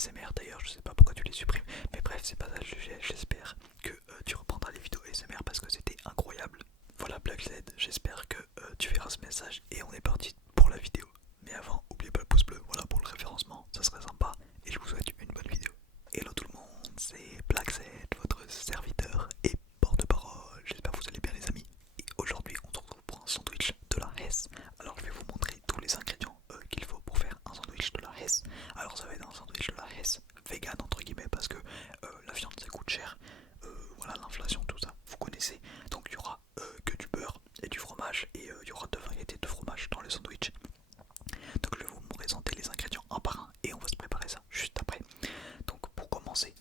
ASMR d'ailleurs, je sais pas pourquoi tu les supprimes, mais bref, c'est pas ça le sujet. J'espère que tu reprendras les vidéos ASMR parce que c'était incroyable. Voilà Black Z, j'espère que tu verras ce message et on est parti pour la vidéo. Mais avant, n'oubliez pas le pouce bleu, voilà pour le référencement, ça serait sympa et je vous souhaite une bonne vidéo. Hello tout le monde, c'est Black Z, votre serviteur et porte-parole. J'espère que vous allez bien les amis. Et aujourd'hui on se retrouve pour un sandwich de la Hesse. Alors je vais vous montrer tous les ingrédients qu'il faut pour faire un sandwich de la Hesse. Alors ça va être un sandwich de la Hesse vegan entre guillemets parce que la viande ça coûte cher. Voilà l'inflation tout ça, vous connaissez. Donc il y aura que du beurre et du fromage et il y aura deux variétés de fromage dans le sandwich. Donc je vais vous présenter les ingrédients un par un et on va se préparer ça juste après. Donc pour commencer,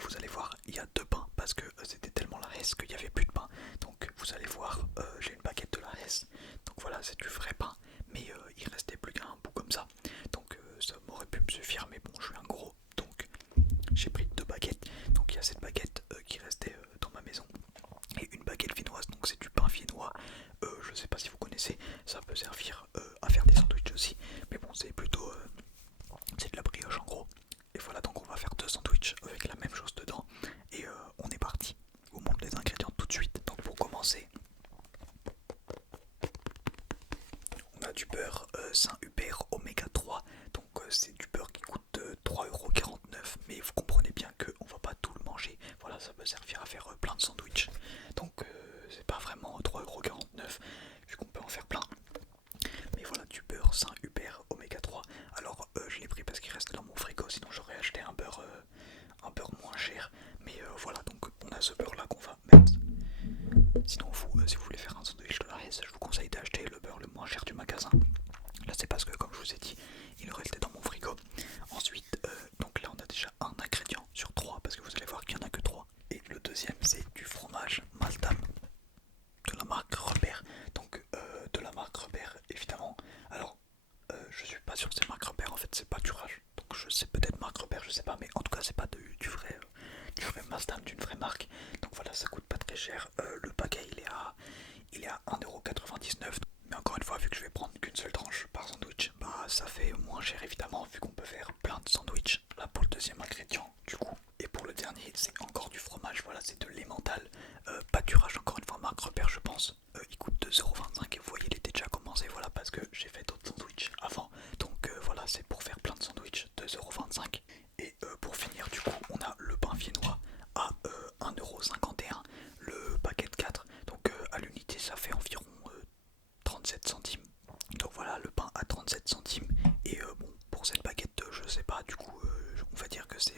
vous allez voir, il y a deux pains parce que c'était tellement la Hesse qu'il n'y avait plus de pain. Donc vous allez voir, j'ai une baguette de la Hesse. Donc voilà, c'est du vrai pain, mais il restait plus qu'un bout comme ça. Donc ça m'aurait pu me suffire, mais bon, je suis un gros, donc j'ai pris deux baguettes. Donc il y a cette baguette qui restait dans ma maison et une baguette viennoise. Donc c'est du pain viennois. Je sais pas si vous connaissez, ça peut servir à faire des sandwichs aussi, mais bon, c'est plutôt c'est de la brioche en gros. Et voilà, donc on va faire deux sandwichs avec la même chose dedans et on est parti. Je vous montre les ingrédients tout de suite. Donc pour commencer, on a du beurre Saint-Hubert Oméga 3. Donc c'est du beurre qui coûte 3,49€, mais vous comprenez bien qu'on va pas tout le manger. Voilà, ça peut servir à faire plein de sandwichs. Donc c'est pas vraiment 3,49€ vu qu'on peut en faire plein. Mais voilà, du beurre Saint-Hubert Oméga 3. Alors je l'ai pris parce qu'il restait dans mon frigo, sinon j'aurais acheté un beurre moins cher. Mais voilà, donc on a ce beurre là qu'on va mettre. Sinon vous, si vous voulez faire un sandwich de la Hesse, je vous conseille d'acheter le beurre le moins cher du magasin. Là c'est parce que comme je vous ai dit, il restait dans mon frigo. Ensuite, donc là on a déjà un ingrédient sur trois parce que vous allez voir qu'il n'y en a que trois. Et le deuxième c'est du fromage Maltam de la marque Repère. Donc de la marque Repère évidemment. Alors je suis pas sûr que c'est marque Repère, en fait c'est pas du rage. Donc je sais peut-être marque Repère, je sais pas, mais en tout cas c'est pas du vrai Maltam, d'une vraie marque. Donc voilà, ça coûte pas très cher. Le paquet il est à 1,99€. Mais encore une fois, vu que je vais prendre qu'une seule tranche par sandwich, bah ça fait moins cher évidemment vu qu'on peut faire plein de sandwichs. Là pour le deuxième ingrédient du coup. Et pour le dernier c'est encore du fromage, voilà c'est de l'emmental. Pâturage encore une fois marque Repère je pense. Il coûte 2,25€ et vous voyez il était déjà commencé, voilà parce que j'ai fait d'autres sandwichs avant. Donc voilà c'est pour faire plein de sandwichs, 2,25€. Et pour finir du coup on a le pain viennois à 1,51€, le paquet de 4. Donc à l'unité ça fait environ 37 centimes. Donc voilà le pain à 37 centimes. Et bon pour cette baguette je sais pas du coup on va dire que c'est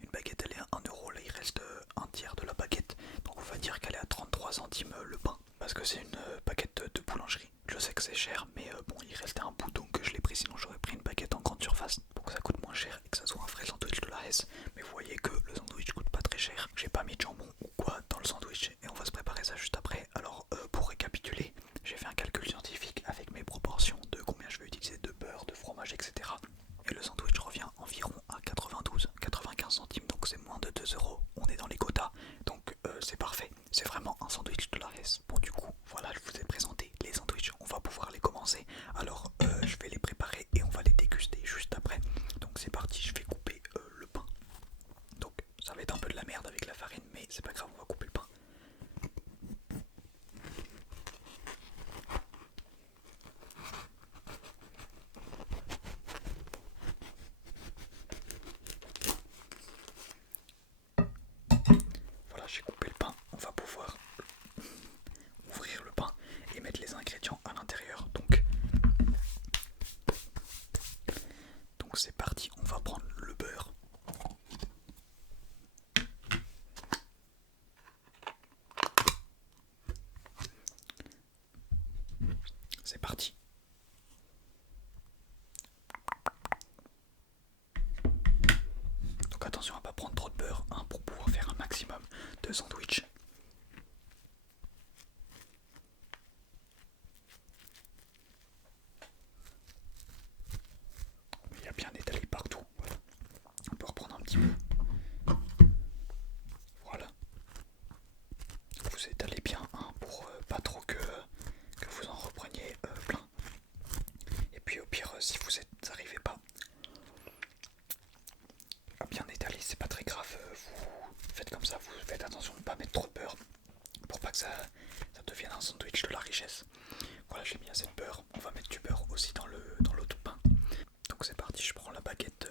une baguette elle est à 1€. Là il reste un tiers de la baguette. Donc on va dire qu'elle est à 33 centimes le pain. Parce que c'est une baguette de boulangerie. Je sais que c'est cher mais bon il restait un bout donc je l'ai pris, sinon j'aurais pris une baguette en grande surface pour que ça coûte moins cher et que ça soit un vrai sandwich de la Hesse. Mais vous voyez que le sandwich coûte pas très cher. J'ai pas mis de jambon ou quoi dans le sandwich et on va se préparer ça juste après. Alors pour récapituler, j'ai fait un calcul scientifique avec mes proportions de combien je vais utiliser de beurre, de fromage, etc. Et le sandwich revient environ à 92-95 centimes, donc c'est moins de 2€. On est dans les quotas, donc c'est parfait. C'est vraiment un sandwich de la Hesse. Bon du coup, voilà, je vous ai présenté les sandwichs, on va pouvoir les commencer. Alors je vais les préparer et on va les déguster juste après. Donc c'est parti, je vais couper le pain. Donc ça va être un peu de la merde avec la farine, mais c'est pas grave, on va couper le pain. Voilà, j'ai coupé le pain, on va pouvoir ouvrir le pain et mettre les ingrédients à l'intérieur. Donc c'est parti, on va prendre le beurre. C'est parti. Donc attention à pas prendre trop de beurre hein, pour pouvoir faire un maximum de sandwich. Il a bien étalé partout. Voilà. On peut reprendre un petit peu. Voilà. Vous étalez bien hein, pour pas trop que vous en repreniez plein. Et puis au pire, si vous n'arrivez pas, c'est pas très grave, vous faites comme ça, vous faites attention de ne pas mettre trop de beurre pour pas que ça devienne un sandwich de la richesse. Voilà, j'ai mis assez de beurre. On va mettre du beurre aussi dans l'autre pain. Donc c'est parti, je prends la baguette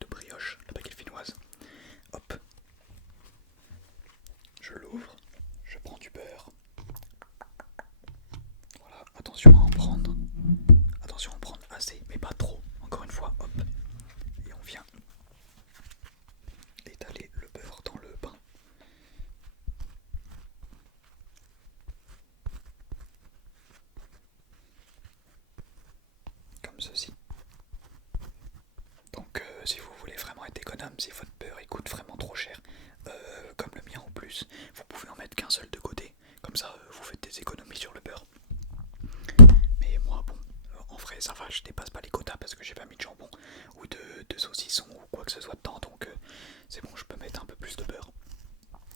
de brioche, la baguette finnoise. Hop, je l'ouvre, je prends du beurre. Voilà, attention à en prendre. Attention à en prendre assez, mais pas trop. Encore une fois, hop. Et on vient étaler le beurre dans le pain. Comme ceci. Donc si vous voulez vraiment être économe, si votre beurre il coûte vraiment trop cher, comme le mien en plus, vous pouvez en mettre qu'un seul de côté. Comme ça, vous faites des économies sur le beurre. Mais moi, bon, en vrai, ça va, je dépasse pas les quotas parce que j'ai pas mis de jambon ou de saucisson ou quoi que ce soit dedans. Donc c'est bon, je peux mettre un peu plus de beurre.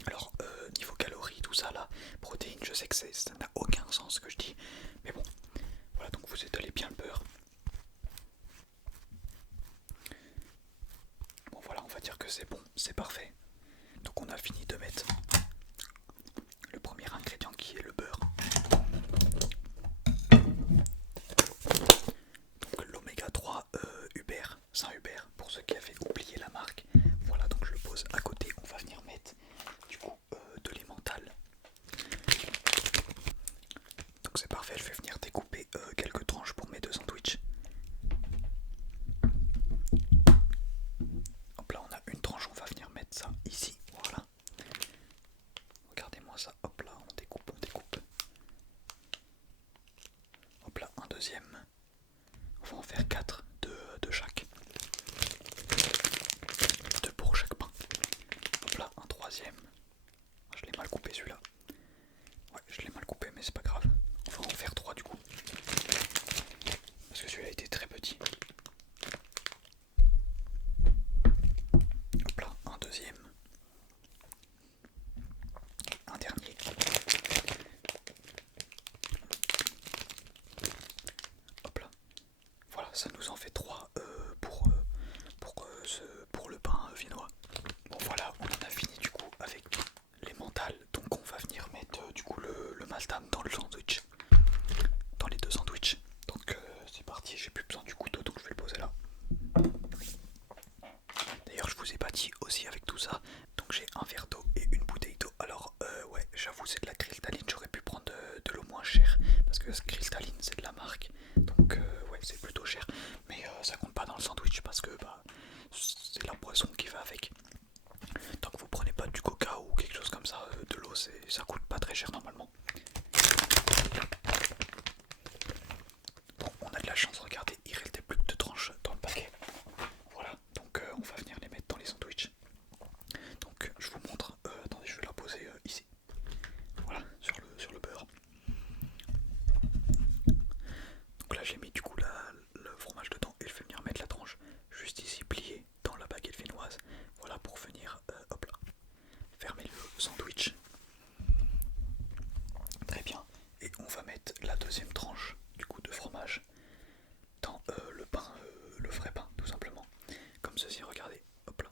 Alors, niveau calories, tout ça là, protéines, je sais que ça n'a aucun sens ce que je dis. Mais bon, voilà, donc vous étalez bien le beurre. Bon voilà, on va dire que c'est bon, c'est parfait. Donc on a fini de mettre le premier ingrédient qui est le beurre. Donc l'oméga 3 Hubert, Saint-Hubert, pour ceux qui avaient oublié la marque. Voilà, donc je le pose à côté. On va venir mettre du coup de l'emmental. Donc c'est parfait, je vais venir découper quelques tranches pour mes deux sandwichs. Hop là, on a une tranche, on va venir mettre ça ici. Voilà. Regardez-moi ça, hop là, on découpe, on découpe. Hop là, un deuxième. On va en faire 4 de chaque. 2 pour chaque pain. Hop là, un troisième. Je l'ai mal coupé celui-là. Ouais, je l'ai mal coupé, mais c'est pas grave. On va en faire 3 du coup. Parce que celui-là était très petit. Hop là, un deuxième. Un dernier. Hop là. Voilà, ça nous en fait 3 pour le pain viennois. Bon voilà, on en a fini du coup avec les mentales. Donc on va venir mettre du coup le maltam dans le sandwich. Dans les deux sandwichs. Donc c'est parti, j'ai plus besoin du couteau donc je vais le poser là. D'ailleurs je vous ai pas dit aussi avec tout ça. Donc j'ai un verre d'eau et une bouteille d'eau. Alors ouais, j'avoue c'est de la cristalline, j'aurais pu prendre de l'eau moins chère. Parce que cristalline c'est de la marque. Donc ouais c'est plutôt cher. Mais ça compte pas dans le sandwich parce que bah c'est la boisson qui va avec. Tant que vous prenez pas du coca ou quelque chose comme ça, de l'eau ça coûte pas très cher normalement. Bon, on a de la chance, regardez, il restait plus que 2 tranches dans le paquet. Voilà, donc on va venir les mettre dans les sandwichs. Donc je vous montre, attendez, je vais la poser ici. Voilà, sur le beurre. Donc là j'ai mis du coup le fromage dedans et je vais venir mettre la tranche juste ici pliée dans la baguette viennoise. Voilà pour venir, hop là, fermer le sandwich. Très bien, et on va mettre la deuxième tranche du coup de fromage dans le pain, le vrai pain tout simplement. Comme ceci, regardez, hop là.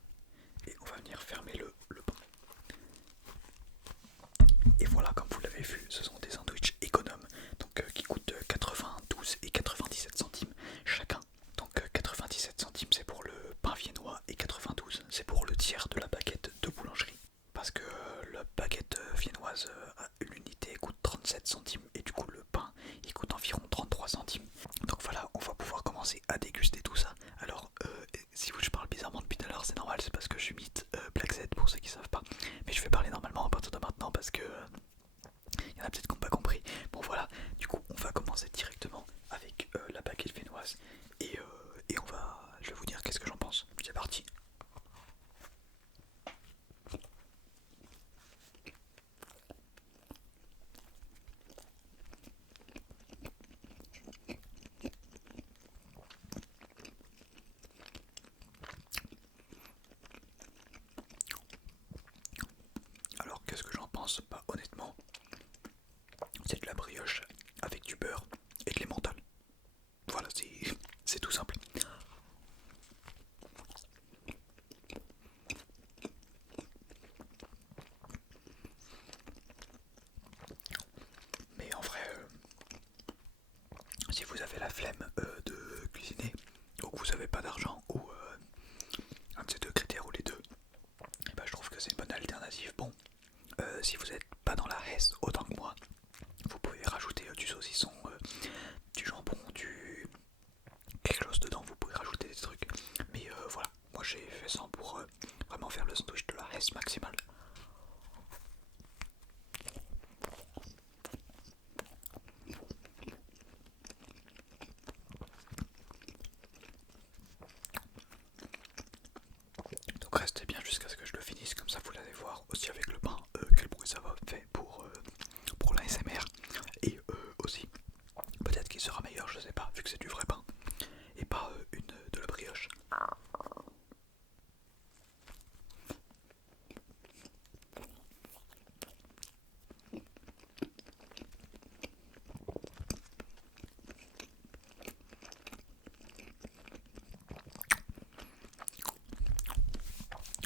Et on va venir fermer le pain. Et voilà, comme vous l'avez vu, ce sont des sandwichs économes, donc qui coûtent 92 et 97 centimes chacun. Donc 97 centimes c'est pour le pain viennois et 92 c'est pour le tiers de la baguette de boulangerie. Parce que la baguette viennoise à une unité coûte 37 centimes et du coup le pain il coûte environ 33 centimes. Donc voilà, on va pouvoir commencer à déguster tout ça. Alors si je parle bizarrement depuis tout à l'heure c'est normal, c'est parce que je suis mythe Black Z pour ceux qui savent pas. Mais je vais parler normalement à partir de maintenant parce que y en a peut-être qui n'ont pas compris. Bon voilà, du coup on va commencer directement avec la baguette viennoise et je vais vous dire qu'est-ce que j'en pense. C'est parti. Alors qu'est-ce que j'en pense? Bah honnêtement, c'est de la brioche avec du beurre et de l'emmental. Voilà, c'est tout simple. si vous n'êtes pas dans la Hesse autant que moi, vous pouvez rajouter du saucisson, du jambon, du quelque chose dedans, vous pouvez rajouter des trucs. Mais voilà, moi j'ai fait ça pour vraiment faire le sandwich de la Hesse maximal. Donc restez bien jusqu'à ce que je le finisse, comme ça vous allez voir aussi avec le pain quel bruit ça va faire pour l'ASMR. Et aussi, peut-être qu'il sera meilleur, je sais pas, vu que c'est du vrai pain et pas une de la brioche.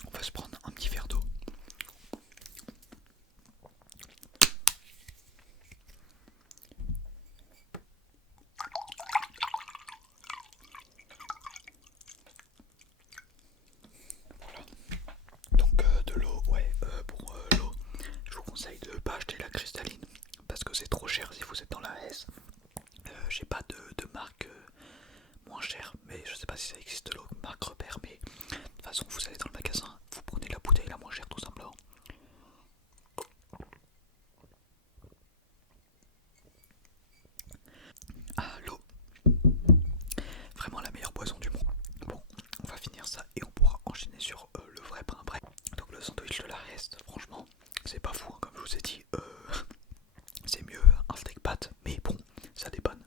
On va se prendre un petit verre d'eau. Donc de l'eau, ouais, pour l'eau, je vous conseille de pas acheter la cristalline parce que c'est trop cher si vous êtes dans la S. J'ai pas de marque moins chère, mais je sais pas si ça existe l'eau, marque repère, mais de toute façon vous allez dans le magasin, vous prenez la bouteille la moins chère tout simplement. Ah, l'eau, vraiment la meilleure boisson du monde. Bon, on va finir ça et on pourra enchaîner sur le vrai pain après. Donc le sandwich de la reste, franchement, c'est pas fou, hein, comme je vous ai dit, c'est mieux un steak pâte, mais bon, ça dépanne.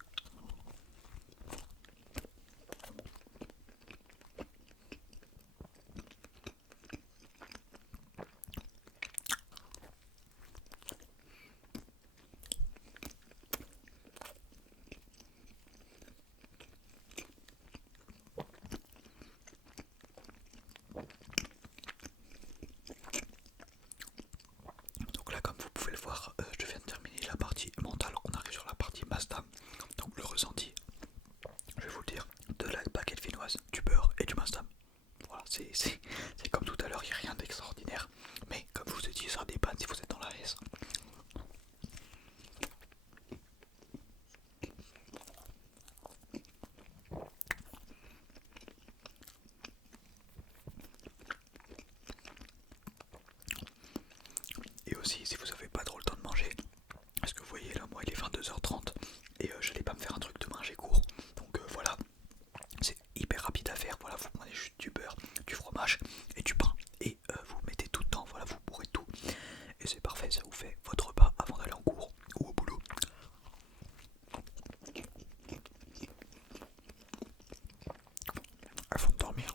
Donc là, comme vous pouvez le voir, je viens de terminer la partie mentale, on arrive sur la partie Mazda. Donc le ressenti, je vais vous le dire, de la baguette viennoise, du beurre et du Mazda. Voilà, c'est comme tout à l'heure, il n'y a rien d'extraordinaire. Mais comme je vous ai dit, ça dépanne si vous êtes dans la S. Et aussi, si vous n'avez pas trop le temps de manger, parce que vous voyez là, moi il est 22h30 et j'allais pas me faire un truc demain, j'ai cours. Donc voilà, c'est hyper rapide à faire. Voilà, vous prenez juste du beurre, du fromage et du pain et vous mettez tout dedans. Voilà, vous bourrez tout et c'est parfait. Ça vous fait votre repas avant d'aller en cours ou au boulot. Avant de dormir.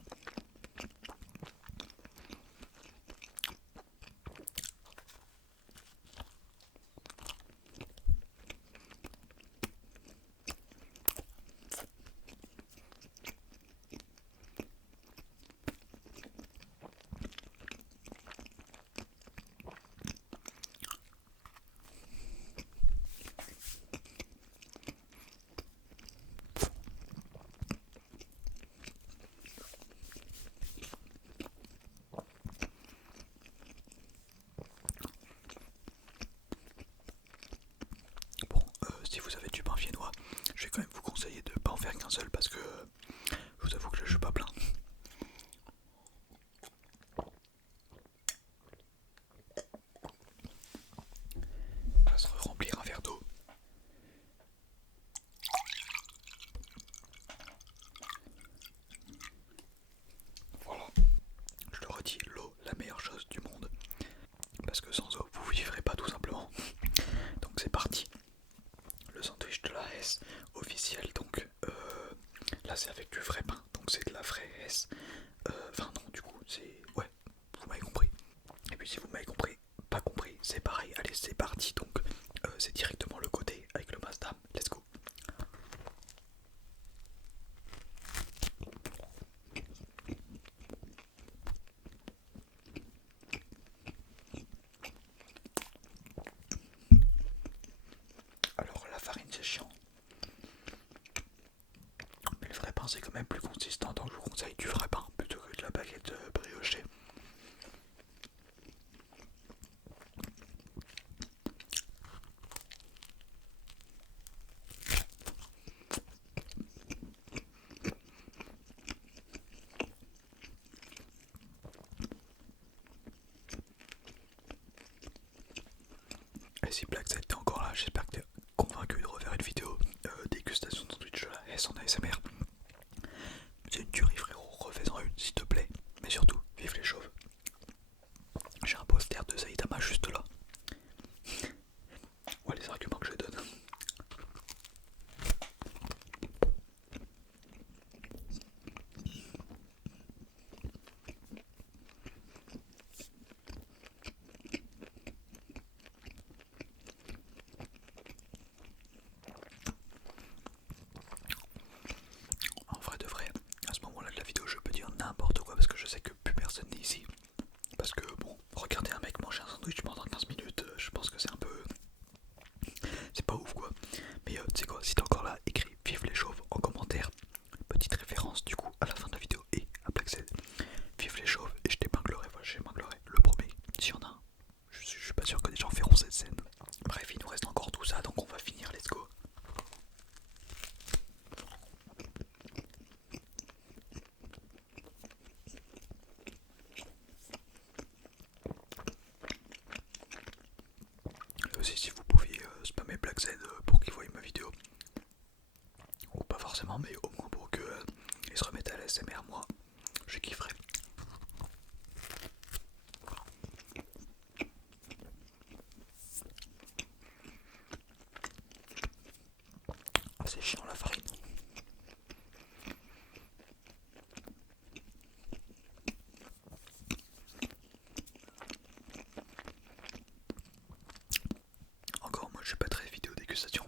Bon, si vous avez du pain viennois, je vais quand même vous conseiller de pas en faire qu'un seul parce que je vous avoue que je suis pas plein. On va se remplir un verre d'eau. Voilà, je le redis, l'eau, la meilleure chose du monde. Parce que sans eau, vous vivrez pas tout simplement. Donc c'est parti. Le sandwich de la S officiel, donc là c'est avec du vrai pain, donc c'est de la vraie S. Enfin non, du coup, c'est... Ouais, vous m'avez compris. Et puis si vous m'avez compris, pas compris, c'est pareil. Allez, c'est parti, donc c'est directement le côté avec le Mazda. Let's go. Alors la farine c'est chiant, mais le vrai pain c'est quand même plus consistant, donc je vous conseille du vrai pain plutôt que de la baguette briochée. laisse en ASMR. C'est une tuerie frérot, refais-en une s'il te plaît. Mais surtout, vive les chauves. J'ai un poster de Saitama juste là. Ouais, les arguments que je donne. En vrai de vrai, à ce moment-là de la vidéo, je peux dire n'importe quoi parce que je sais que plus personne n'est ici. Parce que bon, regarder un mec manger un sandwich pendant 15 minutes, je pense que c'est un peu... C'est pas ouf quoi. Mais tu sais quoi, si t'es encore là, écris vive les chauves en commentaire. Petite référence du coup à la fin de la vidéo et à Black Z. Vive les chauves et je t'épinglerai, voilà, j'épinglerai le premier. S'il y en a un, je suis pas sûr que des gens feront cette scène. Bref, il nous reste encore tout ça donc on va finir, let's go. Et aussi si vous pouviez spammer Black Z pour qu'il voie ma vidéo. Ou pas forcément mais au moins pour que il se remette à la SMR, moi je kifferais. Ah, c'est chiant la farine. Encore moi je suis pas très vidéo dégustation.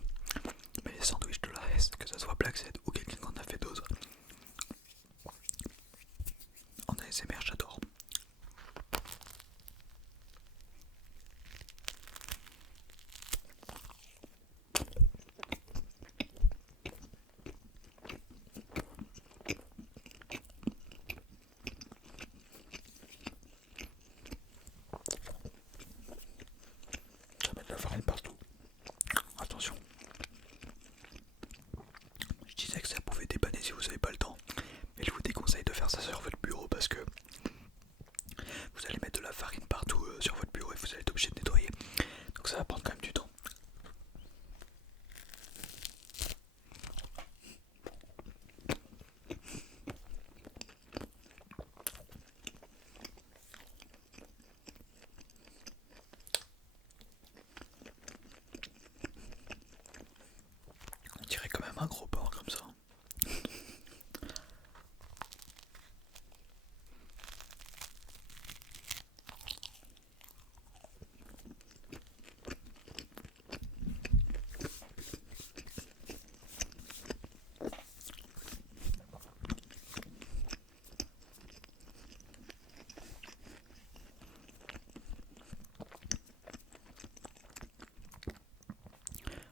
Mais les sandwichs de la S, que ça soit Black Z ou quelqu'un qui en a fait d'autres, en ASMR j'adore. Ça met de la farine partout. Attention. Je disais que ça pouvait dépanner si vous avez pas le temps. Mais je vous déconseille de faire ça sur votre bureau parce que vous allez mettre de la farine partout sur votre bureau et vous allez être obligé de nettoyer. Donc ça va prendre quand même du temps. On dirait quand même un gros porc comme ça.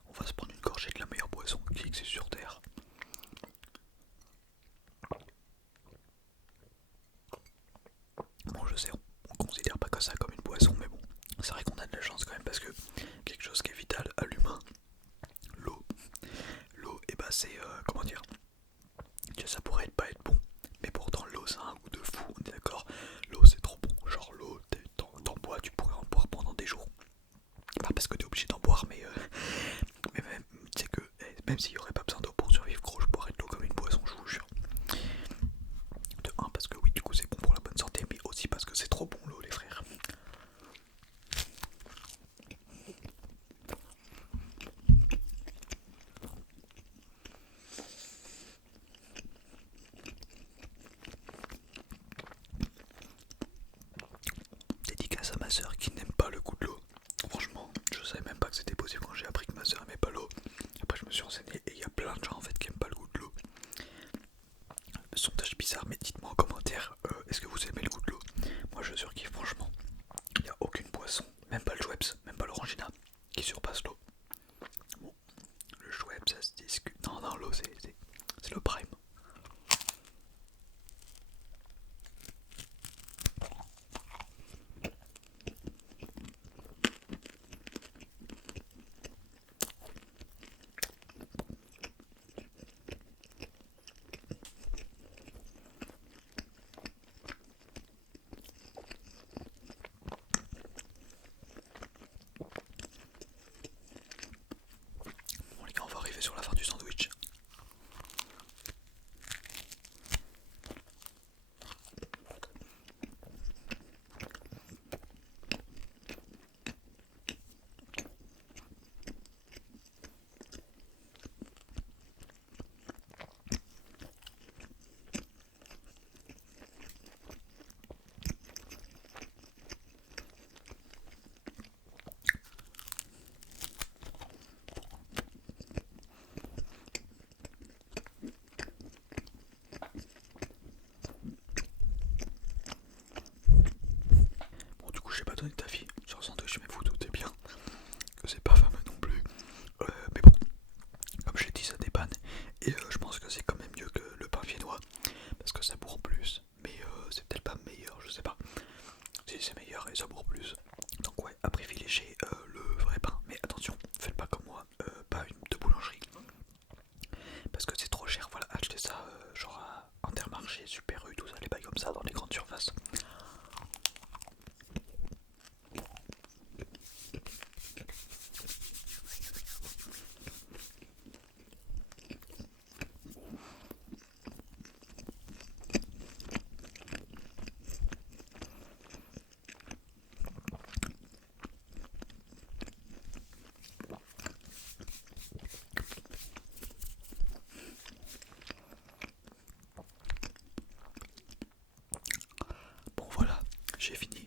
On va se prendre une gorgée de la meilleure boisson qui existe sur Terre. Bon je sais, on considère pas que ça comme une boisson mais bon, c'est vrai qu'on a de la chance quand même parce que quelque chose qui est vital à l'humain, l'eau. L'eau, et bah c'est, comment dire, ça pourrait pas être bon, mais pourtant l'eau ça a un goût de fou, on est d'accord. L'eau c'est trop bon, genre l'eau, t'en bois, tu pourrais en boire pendant des jours. Pas parce que t'es obligé d'en boire, mais même, tu sais que même s'il y aurait pas besoin d'eau pour survivre, gros, je boirais de l'eau comme une boisson, je vous jure. De un, parce que oui, du coup c'est bon pour la bonne santé, mais aussi parce que c'est trop bon l'eau, les frères. les amours plus. Donc ouais, à privilégier le vrai pain. Mais attention, faites pas comme moi, pas une de boulangerie. Parce que c'est trop cher, voilà, achetez ça genre à Intermarché, Super U, tout ça, les bails comme ça dans les grandes surfaces. Bon voilà, j'ai fini